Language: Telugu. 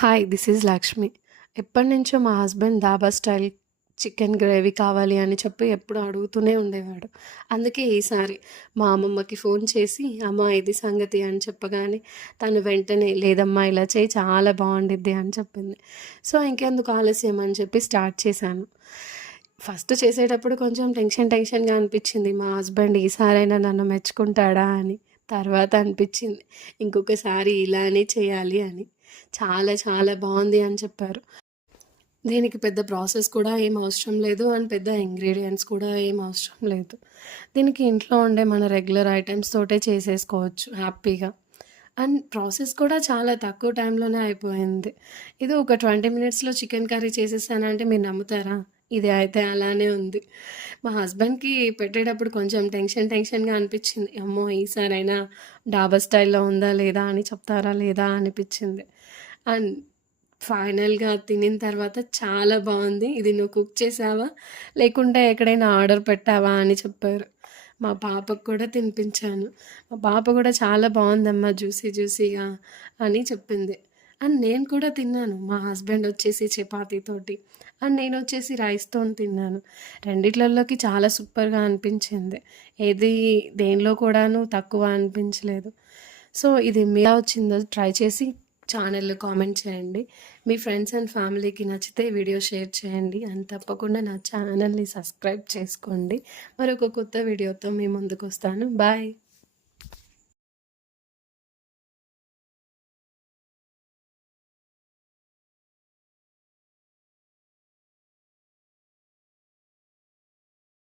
హాయ్! This is Lakshmi. ఎప్పటినుంచో మా husband dhaba style chicken gravy కావాలి అని చెప్పి ఎప్పుడు అడుగుతూనే ఉండేవాడు. అందుకే ఈసారి మా అమ్మమ్మకి ఫోన్ చేసి, "అమ్మ ఇది సంగతి" అని చెప్పగానే తను వెంటనే, "లేదమ్మా ఇలా చేయి చాలా బావుండిద్ది" అని చెప్పింది. సో, ఇంకెందుకు ఆలస్యం అని చెప్పి స్టార్ట్ చేశాను. ఫస్ట్ చేసేటప్పుడు కొంచెం టెన్షన్‌గా అనిపిచ్చింది. మా హస్బెండ్ ఈసారైనా నన్ను మెచ్చుకుంటాడా అని. తర్వాత అనిపిచ్చింది ఇంకొకసారి ఇలానే చేయాలి అని. చాలా చాలా బావుంది అని చెప్పారు. దీనికి పెద్ద ప్రాసెస్ కూడా ఏం అవసరం లేదు. అండ్ పెద్ద ఇంగ్రీడియెంట్స్ కూడా ఏం అవసరం లేదు. దీనికి ఇంట్లో ఉండే మన రెగ్యులర్ ఐటెమ్స్ తోటే చేసేసుకోవచ్చు హ్యాపీగా. అండ్ ప్రాసెస్ కూడా చాలా తక్కువ టైంలోనే అయిపోయింది. ఇది ఒక 20 మినిట్స్‌లో చికెన్ కర్రీ చేసేసానంటే మీరు నమ్ముతారా? ఇది అయితే అలానే ఉంది. మా హస్బెండ్‌కి పెట్టేటప్పుడు కొంచెం టెన్షన్‌గా అనిపిచ్చింది. అమ్మో! ఈసారైనా డాబా స్టైల్‌లో ఉందా లేదా అని చెప్తారా లేదా అనిపిచ్చింది. అండ్ ఫైనల్‌గా తినిన తర్వాత చాలా బావుంది. ఇది నువ్వు కుక్ చేశావా? లేకుంటే ఎక్కడైనా ఆర్డర్ పెట్టావా? అని చెప్పారు. మా పాపకు కూడా తినిపించాను. మా పాప కూడా చాలా బావుందమ్మా జ్యూసీగా అని చెప్పింది. అండ్ నేను కూడా తిన్నాను. మా హస్బెండ్ వచ్చేసి చపాతీతోటి, అండ్ నేనొచ్చేసి రైస్‌తోని తిన్నాను. రెండిట్లల్లోకి చాలా సూపర్‌గా అనిపించింది. ఏది దేనిలో కూడాను తక్కువ అనిపించలేదు. సో, ఇది మీలా వచ్చిందో ట్రై చేసి ఛానెల్‌లో కామెంట్ చేయండి. మీ ఫ్రెండ్స్ అండ్ ఫ్యామిలీకి నచ్చితే వీడియో షేర్ చేయండి. అండ్ తప్పకుండా నా ఛానల్‌ని సబ్స్క్రైబ్ చేసుకోండి. మరొక కొత్త వీడియోతో మీ ముందుకొస్తాను. బాయ్.